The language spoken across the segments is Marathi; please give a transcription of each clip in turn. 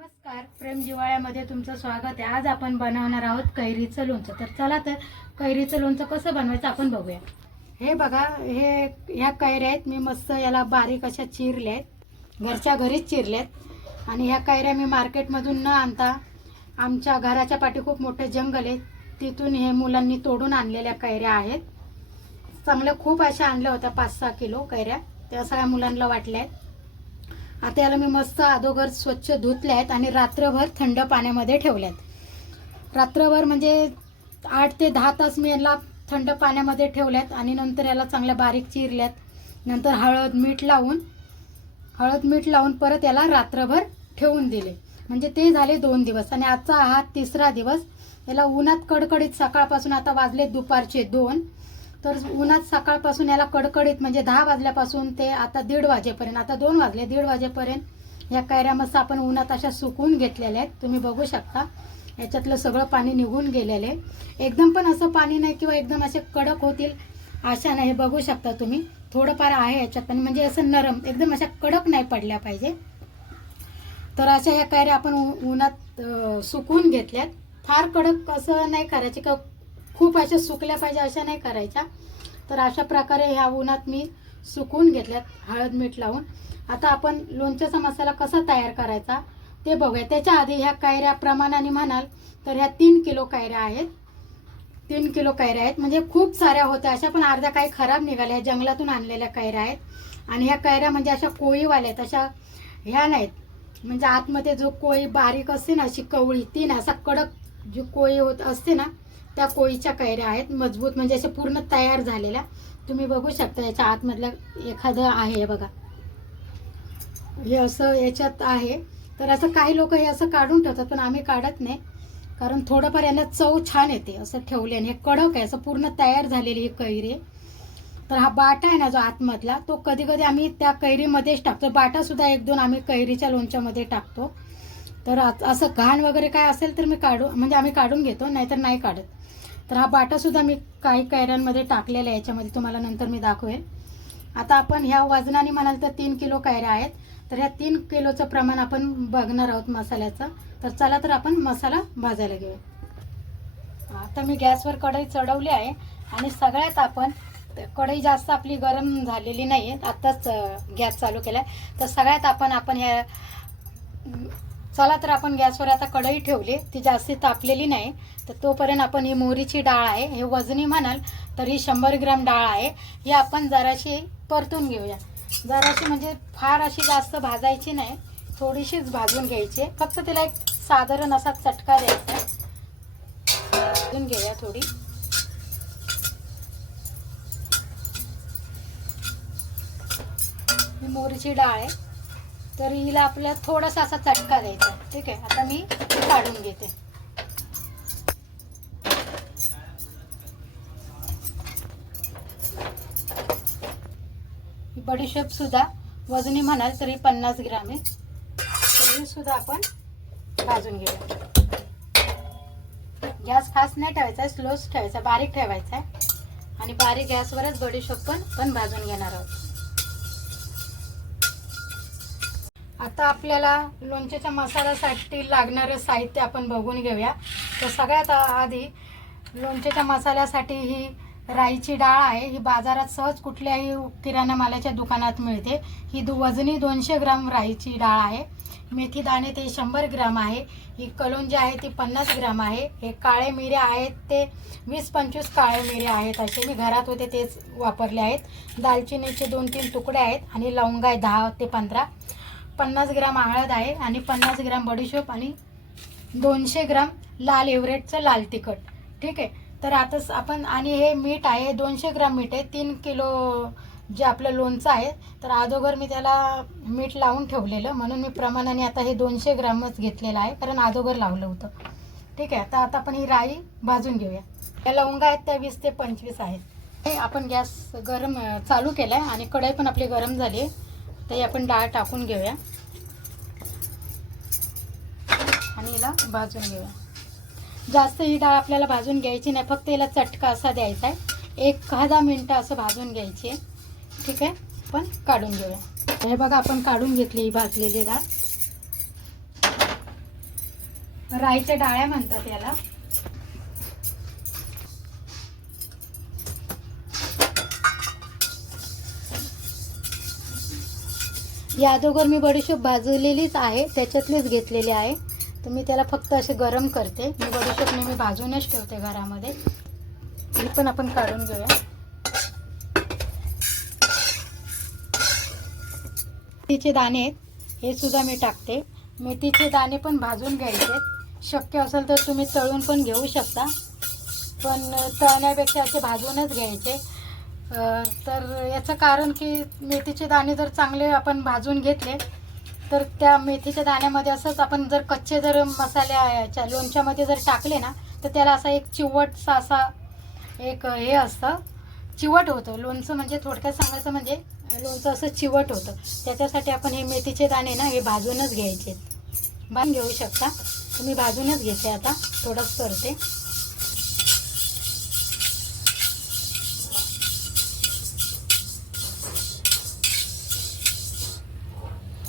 नमस्कार. प्रेम जिवाळ्यामध्ये तुमचं स्वागत आहे. आज आपण बनवणार आहोत कैरीचं लोणचं. तर चला तर कैरीचं लोणचं कसं बनवायचं आपण बघूया. हे बघा हे ह्या कैऱ्या आहेत. मी मस्त याला बारीक अशा चिरल्या आहेत. घरच्या घरीच चिरल्यात आणि ह्या कैऱ्या मी मार्केटमधून न आणता आमच्या घराच्या पाठी खूप मोठं जंगल आहे. तिथून हे मुलांनी तोडून आणलेल्या कैऱ्या आहेत. चांगल्या खूप अशा आणल्या होत्या पाच सहा किलो कैऱ्या. त्या सगळ्या मुलांना वाटल्या आहेत. आता याला मी मस्त अगोदर स्वच्छ धुतल्या आहेत आणि रात्रभर थंड पाण्यामध्ये ठेवल्यात. रात्रभर म्हणजे आठ ते दहा तास मी याला थंड पाण्यामध्ये ठेवल्यात आणि नंतर याला चांगल्या बारीक चिरल्यात. नंतर हळद मीठ लावून हळद मीठ लावून परत याला रात्रभर ठेवून दिले. म्हणजे ते झाले दोन दिवस आणि आजचा हा तिसरा दिवस. याला उन्हात कडकडीत सकाळपासून आता वाजले दुपारचे दोन. तर उन्हात सकाळपासून याला कडकडीत म्हणजे दहा वाजल्यापासून ते आता दीड वाजेपर्यंत आता दोन वाजले दीड वाजेपर्यंत या कैऱ्या मस्त आपण उन्हात अशा सुकून घेतलेल्या आहेत. तुम्ही बघू शकता. याच्यातलं सगळं पाणी निघून गेलेलं आहे. एकदम पण असं पाणी नाही किंवा एकदम असे कडक होतील अशा नाही हे बघू शकता तुम्ही. थोडंफार आहे याच्यात पण म्हणजे असं नरम एकदम अशा कडक नाही पडल्या पाहिजे. तर अशा ह्या कैऱ्या आपण उन्हात सुकून घेतल्यात. फार कडक असं नाही करायचे का खूप अशा सुकल्या पाहिजे अशा नाही करायच्या. तर अशा प्रकारे ह्या उन्हात मी सुकून घेतल्यात हळद मीठ लावून. आता आपण लोणच्याचा मसाला कसा तयार करायचा ते बघूया. त्याच्या आधी ह्या कैऱ्या प्रमाणाने म्हणाल तर ह्या तीन किलो कैऱ्या आहेत. तीन किलो कैऱ्या आहेत. म्हणजे खूप साऱ्या होत्या. अशा पण अर्ध्या काही खराब निघाल्या. ह्या जंगलातून आणलेल्या कैऱ्या आहेत. आणि ह्या कैऱ्या म्हणजे अशा कोळीवाल्या आहेत. अशा ह्या नाहीत. म्हणजे आतमध्ये जो कोळी बारीक असते ना अशी कवळी ती ना असा कडक जी कोळी होत असते ना त्या कोळीच्या कैऱ्या आहेत मजबूत म्हणजे अशा पूर्ण तयार झालेल्या. तुम्ही बघू शकता याच्या आतमधलं एखादं आहे हे बघा. हे असं याच्यात आहे. तर असं काही लोक हे असं काढून ठेवतात पण आम्ही काढत नाही. कारण थोडंफार यांना चव छान येते असं ठेवल्याने. हे कडक आहे असं पूर्ण तयार झालेली ही कैरी. तर हा बाटा आहे ना जो आतमधला तो कधी कधी आम्ही त्या कैरीमध्येच टाकतो. बाटासुद्धा एक दोन आम्ही कैरीच्या लोणच्यामध्ये टाकतो. तर असं घाण वगैरे काय असेल तर मी काढू म्हणजे आम्ही काढून घेतो नाहीतर नाही काढत. तर हा बाटासुद्धा मी काही कैऱ्यांमध्ये टाकलेला आहे याच्यामध्ये तुम्हाला नंतर मी दाखवेल. आता आपण ह्या वजनाने म्हणाल तर तीन किलो कैऱ्या आहेत. तर ह्या तीन किलोचं प्रमाण आपण बघणार आहोत मसाल्याचं. तर चला तर आपण मसाला भाजायला घेऊ. आता मी गॅसवर कढई चढवली आहे आणि सगळ्यात आपण कढई जास्त आपली गरम झालेली नाही आहे आत्ताच गॅस चालू केला आहे तर सगळ्यात आपण आपण ह्या चला तर आपण गॅसवर आता कढई ठेवली. ती जास्ती तापलेली नाही. तर तोपर्यंत आपण ही मोहरीची डाळ आहे हे वजनी म्हणाल तर ही शंभर ग्राम डाळ आहे. ही आपण जराशी परतून घेऊया. जराशी म्हणजे फार अशी जास्त भाजायची नाही. थोडीशीच भाजून घ्यायची. आहे. फक्त तिला एक साधारण असा चटका द्यायचा. भाजून घेऊया थोडी. ही मोहरीची डाळ आहे. तर हिला आपल्याला थोडासा असा चटका द्यायचा ठीक आहे? आता मी काढून घेते. बडीशेप सुद्धा वजनी म्हणाल तरी पन्नास ग्राम आहे. तरी सुद्धा आपण भाजून घेऊया. गॅस फास्ट नाही ठेवायचा आहे स्लोच ठेवायचा बारीक ठेवायचा आहे. आणि बारीक गॅसवरच बडीशेप पण पण भाजून घेणार आहोत. आता आपल्याला लोणच्याच्या मसाल्यासाठी लागणारं साहित्य आपण बघून घेऊया. तर सगळ्यात आधी लोणच्याच्या मसाल्यासाठी ही राईची डाळ आहे. ही बाजारात सहज कुठल्याही किराणा मालाच्या दुकानात मिळते. ही दु वजनी दोनशे ग्राम राईची डाळ आहे. मेथी दाणे ते शंभर ग्राम आहे. ही कलोंजी आहे ती पन्नास ग्राम आहे. हे काळे मिरे आहेत ते वीस पंचवीस काळे मिरे आहेत असे मी घरात होते तेच वापरले आहेत. दालचिनीचे दोन तीन तुकडे आहेत आणि लवंगा आहे दहा ते पंधरा. पन्नास ग्राम हळद आहे आणि पन्नास ग्राम बडीशोप आणि दोनशे ग्राम लाल एव्हरेटचं लाल तिखट. ठीक आहे? तर आता आपण आणि हे मीठ आहे दोनशे ग्राम मीठ आहे तीन किलो जे आपलं लोणचं आहे तर अगोदर मी त्याला मीठ लावून ठेवलेलं. म्हणून मी प्रमाणाने आता हे दोनशे ग्रामच घेतलेलं आहे कारण अगोदर लावलं होतं. ठीक आहे? आता आता आपण ही राई भाजून घेऊया. त्या लवंगा आहेत त्या वीस ते पंचवीस आहेत. हे आपण गॅस गरम चालू केला आहे आणि कढई पण आपली गरम झाली आहे. तरी ही आपण डाळ टाकून घेऊया. आणि हिला भाजून घेऊया. जास्त ही डाळ आपल्याला भाजून घ्यायची नाही फक्त हिला चटका असा द्यायचा आहे. एक दहा मिनटं असं भाजून घ्यायची आहे. ठीक आहे? पण काढून घेऊया. हे बघा आपण काढून घेतली ही भाजलेली डाळ. राईच्या डाळ्या म्हणतात याला. या अगोदर मी बडीशोप भाजलेलीच आहे त्याच्यातलीच घेतलेली आहे. तर मी त्याला फक्त असे गरम करते. मी बडीशोप नेहमी भाजूनच ठेवते घरामध्ये. ही पण आपण काढून घेऊया. मेथीचे दाणे आहेत हे सुद्धा मी टाकते. मेथीचे दाणे पण भाजून घ्यायचे शक्य असेल तर तुम्ही तळून पण घेऊ शकता. पण तळण्यापेक्षा असे भाजूनच घ्यायचे. तर याचं कारण की मेथीचे दाणे जर चांगले आपण भाजून घेतले तर त्या मेथीच्या दाण्यामध्ये असंच आपण जर कच्चे जर मसाल्याच्या लोणच्यामध्ये जर टाकले ना तर त्याला असा एक चिवटचा असा एक हे असतं चिवट होतं. लोणचं म्हणजे थोडक्यात सांगायचं म्हणजे लोणचं असं चिवट होतं. त्याच्यासाठी आपण हे मेथीचे दाणे ना हे भाजूनच घ्यायचे. भाजून घेऊ शकता. तुम्ही भाजूनच घेते आता. थोडंच करते.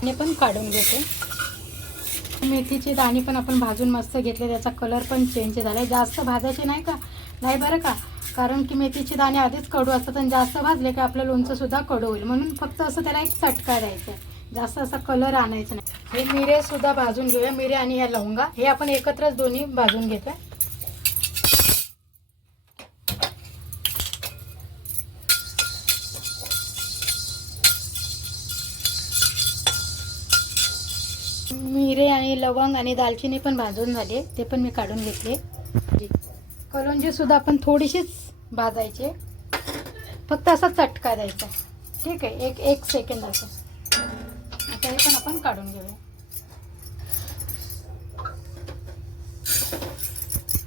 हे पण काढून घेते. मेथीचे दाणे पण आपण भाजून मस्त घेतले त्याचा कलर पण चेंज झाला जास्त भाजायचे नाही का? नाही बरं का? कारण की मेथीचे दाणे आधीच कडू असतात आणि जास्त भाजले की आपलं लोणचंसुद्धा कडू होईल. म्हणून फक्त असं त्याला एक चटका द्यायचा आहे. जास्त असा कलर आणायचा नाही. हे मिरेसुद्धा भाजून घेऊया. मिरे आणि ह्या लवंगा. हे आपण एकत्रच दोन्ही भाजून घेतोय. आणि लवंग आणि दालचिनी पण भाजून झाले. ते पण मी काढून घेतले. कलोंजी सुद्धा आपण थोडीशीच भाजायचे. फक्त असा चटका द्यायचा. ठीक आहे एक एक सेकंद असं. आता हे पण आपण काढून घेऊया.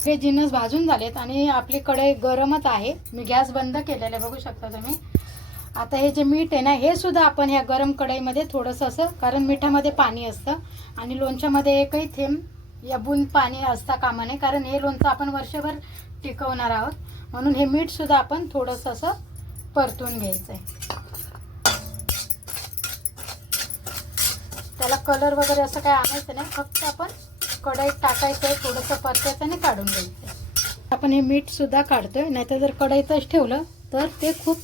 हे जिन्नस भाजून झालेत आणि आपली कढई गरमच आहे. मी गॅस बंद केलेला बघू शकता तुम्ही. आता हे जे मीठ आहे ना हे सुद्धा आपण ह्या गरम कढईमध्ये थोडंसं असं कारण मिठामध्ये पाणी असतं. आणि लोणच्यामध्ये एकही थेंब या बुंद पाणी असता कामा नये कारण हे लोणचं आपण वर्षभर टिकवणार आहोत. म्हणून हे मीठ सुद्धा आपण थोडंसं असं परतून घ्यायचं आहे त्याला कलर वगैरे असं काही आणायचं नाही फक्त आपण कढईत टाकायचं आहे थोडंसं परतायचं आणि काढून घ्यायचं आपण हे मीठसुद्धा काढतोय नाहीतर जर कढईतच ठेवलं तर ते खूप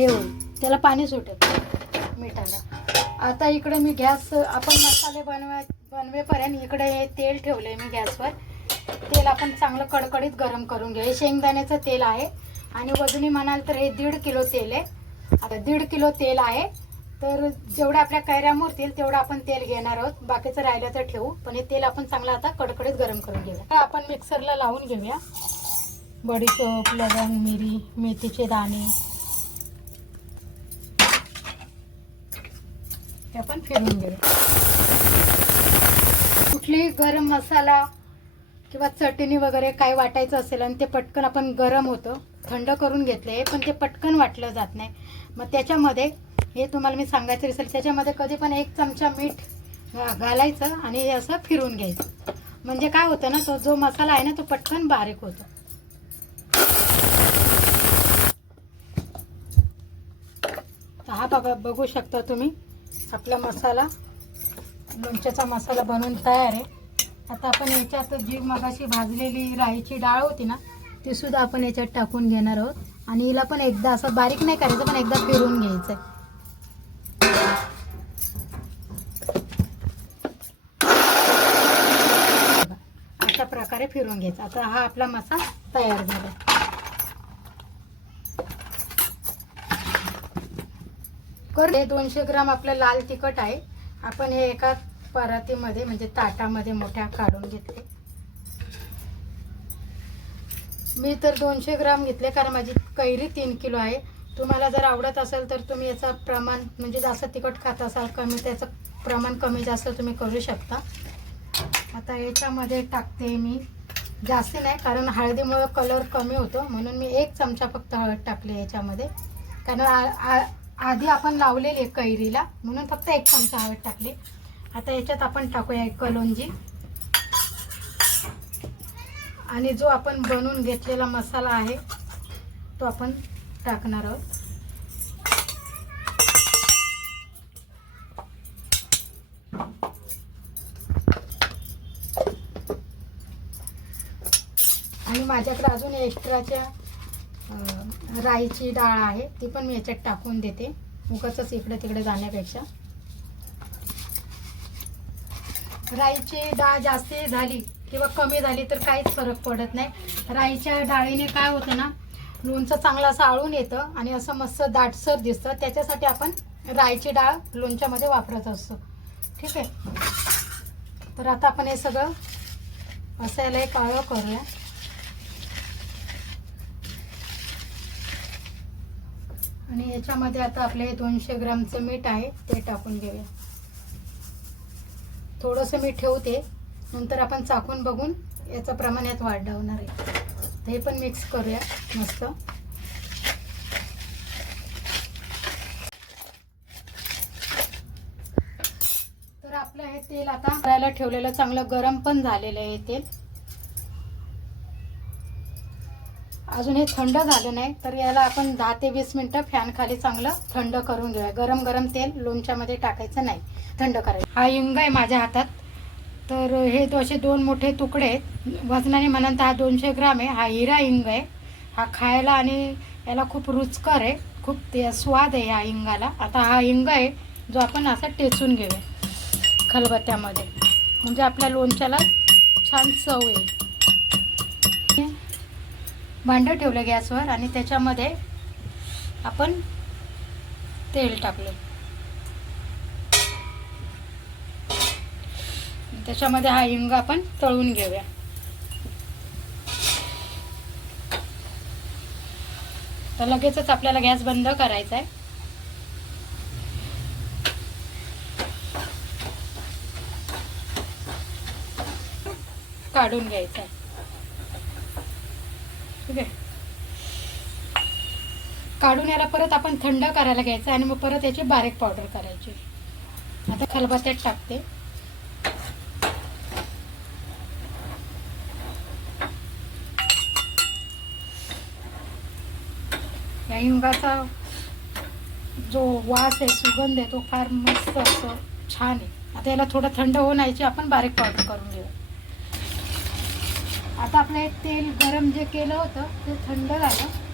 हे होईल. त्याला पाणी सुटेल. मिठाला. आता इकडे मी गॅस आपण मसाले बनवा बनवेपर्यंत इकडे हे तेल ठेवलंय मी गॅसवर. तेल आपण चांगलं कडकडीत गरम करून घेऊ. हे शेंगदाण्याचं तेल आहे. आणि वजनी म्हणाल तर हे दीड किलो तेल आहे. आता दीड किलो तेल आहे. तर जेवढ्या आपल्या कैऱ्या मुरतील तेवढं आपण तेल घेणार आहोत. बाकीचं राहिलं तर ठेवू. पण हे तेल आपण चांगलं आता कडकडीत गरम करून घेऊया. तर आपण मिक्सरला लावून घेऊया. बडीशोप लवंग मिरी मेथीचे दाणे. ते पण फिरून घेऊया कुठलीही गरम मसाला किंवा चटणी वगैरे काय वाटायचं असेल आणि ते पटकन आपण गरम होतं थंड करून घेतले पण ते पटकन वाटलं जात नाही. मग त्याच्यामध्ये हे तुम्हाला मी सांगायचं विसरले त्याच्यामध्ये कधी पण एक चमचा मीठ घा- घालायचं आणि हे असं फिरून घ्यायचं. म्हणजे काय होतं ना तो जो मसाला आहे ना तो पटकन बारीक होतो. तर हा बघा बघू शकता तुम्ही. आपला मसाला लोणच्याचा मसाला बनवून तयार आहे. आता आपण याच्यात जी मगाशी भाजलेली राईची डाळ होती ना ती सुद्धा आपण याच्यात टाकून घेणार आहोत. आणि हिला पण एकदा असं बारीक नाही करायचं पण एकदा फिरून घ्यायचं अशा प्रकारे फिरून घ्यायचा. आता हा आपला मसाला तयार झाला. कर हे दोनशे ग्राम आपलं लाल तिखट आहे. आपण हे एका परातीमध्ये म्हणजे ताटामध्ये मोठ्या काढून घेतले. मी तर दोनशे ग्राम घेतले कारण माझी कैरी तीन किलो आहे. तुम्हाला जर आवडत असेल तर तुम्ही याचं प्रमाण म्हणजे जास्त तिखट खात असाल कमी त्याचं प्रमाण कमी जास्त तुम्ही करू शकता. आता याच्यामध्ये टाकते मी. जास्त नाही कारण हळदीमुळं कलर कमी होतो. म्हणून मी एक चमचा फक्त हळद टाकली याच्यामध्ये. कारण आ- आधी आपण लावलेले कैरीला म्हणून फक्त एक चमचा हवेत टाकली. आता याच्यात आपण टाकूया एक कलोंजी. आणि जो आपण बनवून घेतलेला मसाला आहे तो आपण टाकणार आहोत. आणि माझ्याकडे अजून एक्स्ट्राच्या राईची डाळ आहे ती पण मी याच्यात टाकून देते. उगाच इकडे तिकडे जाण्यापेक्षा. राईची डाळ जास्ती झाली किंवा कमी झाली तर काहीच फरक पडत नाही. राईच्या डाळीने काय होतं ना लोणचं चांगलं असं आळून येतं आणि असं मस्त दाटसर दिसतं. त्याच्यासाठी आपण राईची डाळ लोणच्यामध्ये वापरत असतो. ठीक आहे? तर आता आपण हे सगळं असं याला एक आळं करूया. आणि याच्यामध्ये आता आपले दोनशे ग्रामचं मीठ आहे ते टाकून घेऊया. थोडंसं मीठ ठेवते नंतर आपण चाकून बघून याचं प्रमाण यात वाढवणार आहे. ते पण मिक्स करूया मस्त. तर आपलं हे तेल आता करायला ठेवलेलं चांगलं गरम पण झालेलं आहे तेल. अजून हे थंड झालं नाही तर याला आपण दहा ते वीस मिनटं फॅन खाली चांगलं थंड करून घेऊया. गरम गरम तेल लोणच्यामध्ये टाकायचं नाही थंड करायचं. हा हिंग आहे माझ्या हातात. तर हे तो असे दोन मोठे तुकडे आहेत वजनाने म्हणाल तर हा दोनशे ग्राम आहे हा हिरा हिंग आहे. हा खायला आणि याला खूप रुचकर आहे खूप ते स्वाद आहे ह्या हिंगाला आता हा हिंग आहे जो आपण असा टेचून घेऊया खलबत्त्यामध्ये. म्हणजे आपल्या लोणच्याला छान चव येईल. भांडं ठेवलं गॅसवर आणि त्याच्यामध्ये आपण तेल टाकलं. त्याच्यामध्ये हा हिंग आपण तळून घेऊया. तर लगेचच आपल्याला गॅस बंद करायचा आहे. काढून घ्यायचा आहे ठीक आहे काढून याला परत आपण थंड करायला घ्यायचं आणि मग परत याची बारीक पावडर करायची. आता खलबत्त्यात टाकते. या हिंगाचा जो वास आहे सुगंध आहे तो फार मस्त असतो. छान आहे. आता याला थोडं थंड होऊन यायची आपण बारीक पावडर करून घेऊ. आता आपलं हे तेल गरम जे केलं होतं ते थंड झालं.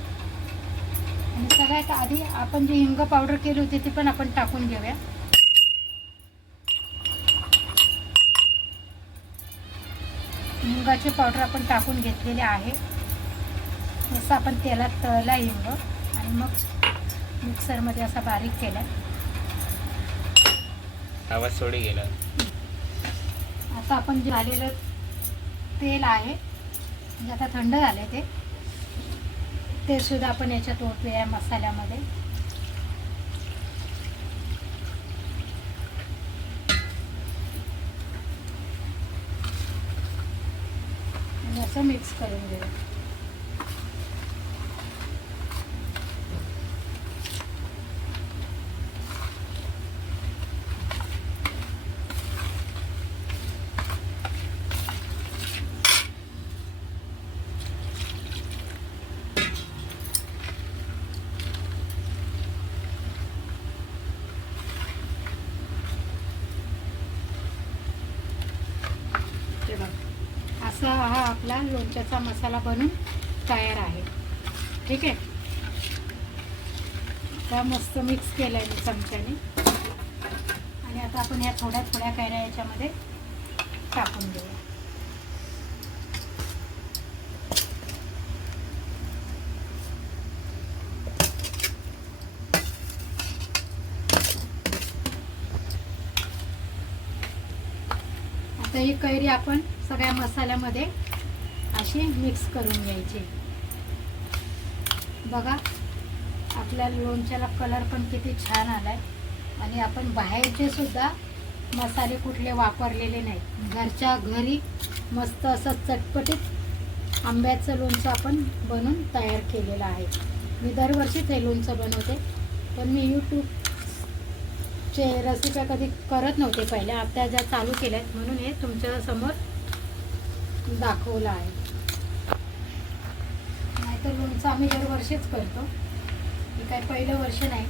आणि सगळ्यात आधी आपण जी हिंग पावडर केली होती ती पण आपण टाकून घेऊया. हिंगाची पावडर आपण टाकून घेतलेली आहे. जसं आपण तेलात तळला हिंग आणि मग मिक्सरमध्ये असा बारीक केला आवाज सोडी गेला. आता आपण जे झालेलं तेल आहे म्हणजे आता थंड झालं ते. ते सुद्धा आपण याच्यात ओतूया मसाल्यामध्ये. असं मिक्स करून घेऊ हे बघ असा हा आपला लोणच्याचा मसाला बनून तयार आहे. ठीक आहे? त्या मस्त मिक्स केलं आहे मी चमच्याने. आणि आता आपण ह्या थोड्या थोड्या कैऱ्या याच्यामध्ये टाकून देऊया आता ही कैरी आपण सगळ्या मसाल्यामध्ये असे मिक्स करून घ्यायची. बघा आपल्या लोणच्याला कलर पण किती छान आलाय. आणि आपण बाहेरचे सुद्धा मसाले कुठले वापरलेले नाहीत घरच्या घरी मस्त असं चटपटीत आंब्याचं लोणचं आपण बनवून तयार केलेलं आहे. मी दरवर्षीच हे लोणचं बनवते पण मी यूट्यूबचे रेसिप्या कधी करत नव्हते पहिले आता ज्या चालू केल्या आहेत म्हणून हे तुमच्यासमोर दाखवलं आहे नाहीतर लोणचं आम्ही दरवर्षीच करतो. हे काय पहिलं वर्ष नाही.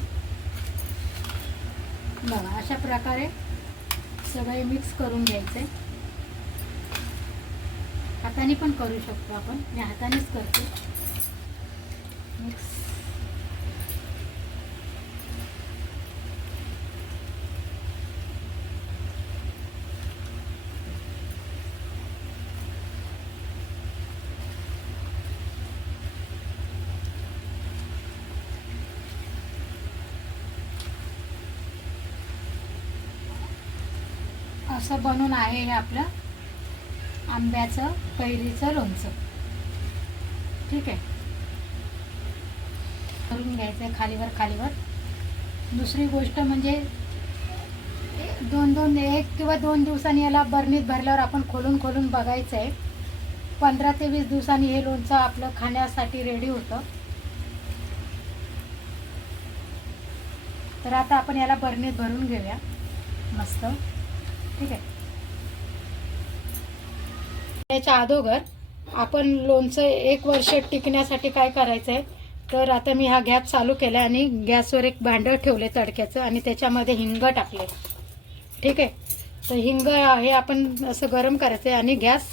बघा अशा प्रकारे सगळे मिक्स करून घ्यायचे. हाताने पण करू शकतो आपण. मी हातानेच करते. मिक्स असं बनून आहे हे आपलं आंब्याचं कैरीचं लोणचं. ठीक आहे? करून घ्यायचं आहे खालीवर खालीवर. दुसरी गोष्ट म्हणजे दोन दोन एक किंवा दोन दिवसांनी याला बरणीत भरल्यावर आपण खोलून खोलून बघायचं आहे पंधरा ते वीस दिवसांनी हे लोणचं आपलं खाण्यासाठी रेडी होतं. तर आता आपण याला बरणीत भरून घेऊया. मस्त. ठीक आहे. त्याच्या अगोदर आपण लोणचं एक वर्ष टिकण्यासाठी काय करायचं आहे तर आता मी हा गॅस चालू केला आणि गॅसवर एक भांडं ठेवले तडक्याचं आणि त्याच्यामध्ये हिंग टाकले ठीक आहे? तर हिंग हे आपण असं गरम करायचं आहे आणि गॅस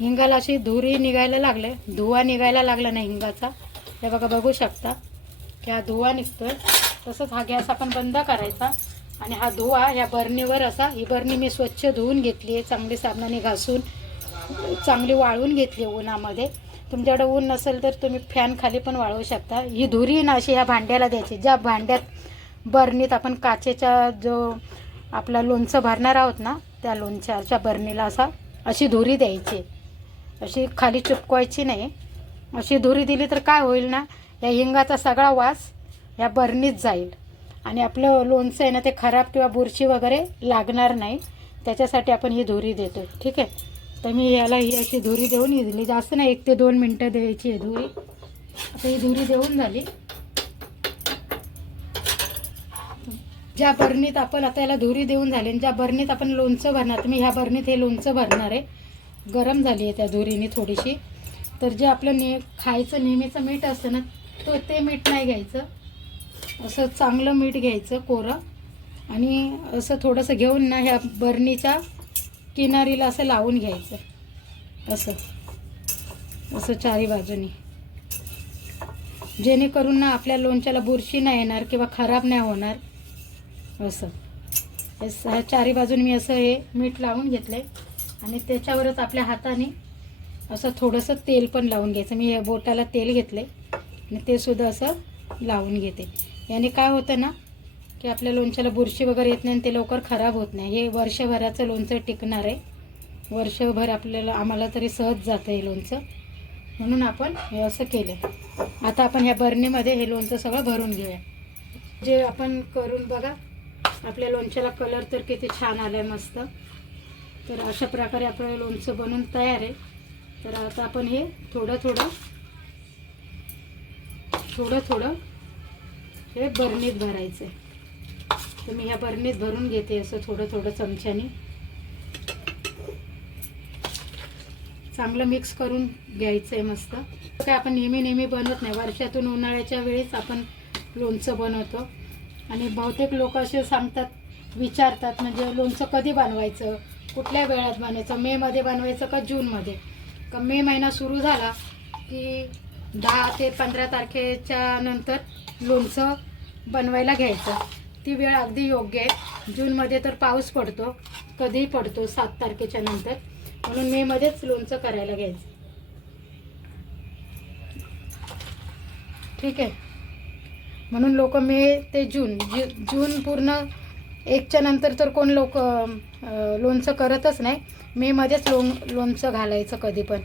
हिंगाला अशी धुरी निघायला लागले. धुवा निघायला लागला ना हिंगाचा. हे बघा बघू शकता. की हा धुवा निघतोय. तसंच हा गॅस आपण बंद करायचा. आणि हा धुवा ह्या बरणीवर असा ही बरणी मी स्वच्छ धुवून घेतली आहे चांगली साबणाने घासून चांगली वाळवून घेतली आहे उन्हामध्ये. तुमच्याकडे ऊन नसेल तर तुम्ही फॅन खाली पण वाळवू शकता. ही धुरी ना अशी ह्या भांड्याला द्यायची. ज्या भांड्यात बरणीत आपण काचेचा जो आपला लोणचं भरणार आहोत ना त्या लोणच्याच्या बरणीला असा अशी धुरी द्यायची. अशी खाली चिपकवायची नाही. अशी धुरी दिली तर काय होईल ना या हिंगाचा सगळा वास या बरणीत जाईल. आणि आपलं लोणचं आहे ना ते खराब किंवा बुरशी वगैरे लागणार नाही. त्याच्यासाठी आपण ही धुरी देतो ठीक आहे? तर मी याला ही अशी धुरी देऊन ही दिली. जास्त नाही एक ते दोन मिनटं द्यायची आहे धुरी. आता ही धुरी देऊन झाली. ज्या बरणीत आपण आता याला धुरी देऊन झाली आणि ज्या बरणीत आपण लोणचं भरणार तर मी ह्या बरणीत हे लोणचं भरणार आहे. गरम झाली आहे त्या धुरीने थोडीशी. तर जे आपलं ने खायचं नेहमीचं मीठ असतं ना तो ते मीठ नाही घ्यायचं. असं चांगलं मीठ घ्यायचं कोरं. आणि असं थोडंसं घेऊन ना ह्या बरणीच्या किनारीला असं लावून घ्यायचं. असं. असं चारी बाजूनी. जेणेकरून ना आपल्या लोणच्याला बुरशी नाही येणार किंवा खराब नाही होणार. असं. ह्या चारी बाजून मी असं हे मीठ लावून घेतलं आणि त्याच्यावरच आपल्या हाताने असं थोडंसं तेल पण लावून घ्यायचं. मी या बोटाला तेल घेतले आणि ते सुद्धा असं लावून घेते. याने काय होतं ना की आपल्या लोणच्याला बुरशी वगैरे येत नाही आणि ते लवकर खराब होत नाही. हे वर्षभराचं लोणचं टिकणार आहे. वर्षभर आपल्याला आम्हाला तरी सहज जातं हे लोणचं. म्हणून आपण हे असं केलं आता आपण ह्या बरणीमध्ये हे लोणचं सगळं भरून घेऊया. जे आपण करून बघा आपल्या लोणच्याला कलर तर किती छान आला आहे मस्त. तर अशा प्रकारे आपलं लोणचं बनून तयार आहे. तर आता आपण हे थोडं थोडं थोडं थोडं हे बरणीत भरायचं आहे तर मी ह्या बरणीत भरून घेते असं थोडं थोडं चमच्याने. चांगलं मिक्स करून घ्यायचं आहे मस्त. काय आपण नेहमी नेहमी बनवत नाही. वर्षातून उन्हाळ्याच्या वेळेस आपण लोणचं बनवतो. आणि बहुतेक लोक असे सांगतात विचारतात म्हणजे लोणचं कधी बनवायचं? कुठल्या वेळात बनवायचं? मेमध्ये बनवायचं का जूनमध्ये का मे महिना सुरू झाला की दहा ते पंधरा तारखेच्या नंतर लोणचं बनवायला घ्यायचं. ती वेळ अगदी योग्य आहे. जूनमध्ये तर पाऊस पडतो. कधीही पडतो सात तारखेच्या नंतर. म्हणून मेमध्येच लोणचं करायला घ्यायचं. ठीक आहे. म्हणून लोक मे ते जून जू जून पूर्ण एकच्या नंतर तर कोण लोक लोणचं करतच नाही. मेमध्येच लोण लोणचं घालायचं कधी पण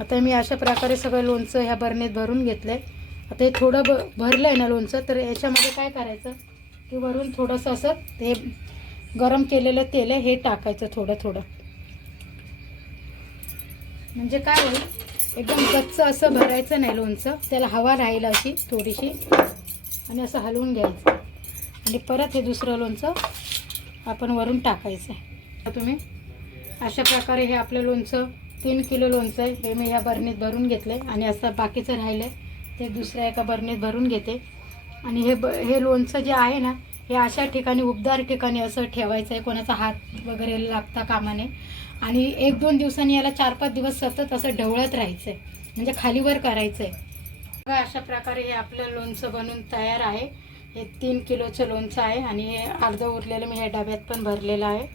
आता मी अशा प्रकारे सगळं लोणचं ह्या बरणीत भरून घेतलं आहे आता हे थोडं ब भरलं आहे ना लोणचं तर याच्यामध्ये काय करायचं? की वरून थोडंसं असं ते गरम केलेलं तेल आहे हे टाकायचं थोडं थोडं. म्हणजे काय होईल? एकदम गच्च असं भरायचं नाही लोणचं त्याला हवा राहील अशी थोडीशी आणि असं हलवून घ्यायचं. आणि परत हे दुसरं लोणचं आपण वरून टाकायचं आहे. तुम्ही अशा प्रकारे हे आपलं लोणचं तीन किलो लोणचं आहे हे मी या बरणीत भरून घेतलं आहे आणि असं बाकीचं राहिलं आहे ते दुसऱ्या एका बरणीत भरून घेते. आणि हे ब हे लोणचं जे आहे ना हे अशा ठिकाणी उबदार ठिकाणी असं ठेवायचं आहे कोणाचा हात वगैरे लागता कामा नये आणि एक दोन दिवसांनी याला चार पाच दिवस सतत असं ढवळत राहायचं आहे म्हणजे खालीवर करायचं आहे बघा अशा प्रकारे हे आपलं लोणचं बनून तयार आहे. हे तीन किलोचं लोणचं आहे आणि हे अर्धं उरलेलं मी ह्या डब्यात पण भरलेलं आहे.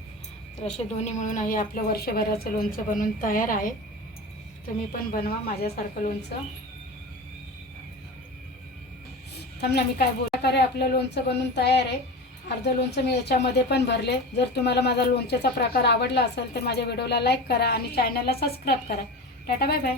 तर असे दोन्ही मिळून हे आपलं वर्षभराचं लोणचं बनून तयार आहे. तुम्ही पण बनवा माझ्यासारखं लोणचं. थांब ना मी काय बोला करे आपलं लोणचं बनून तयार आहे. अर्धं लोणचं मी याच्यामध्ये पण भरले. जर तुम्हाला माझा लोणच्याचा प्रकार आवडला असेल तर माझ्या व्हिडिओला लाईक करा आणि चॅनलला सबस्क्राईब करा. Tata bye bye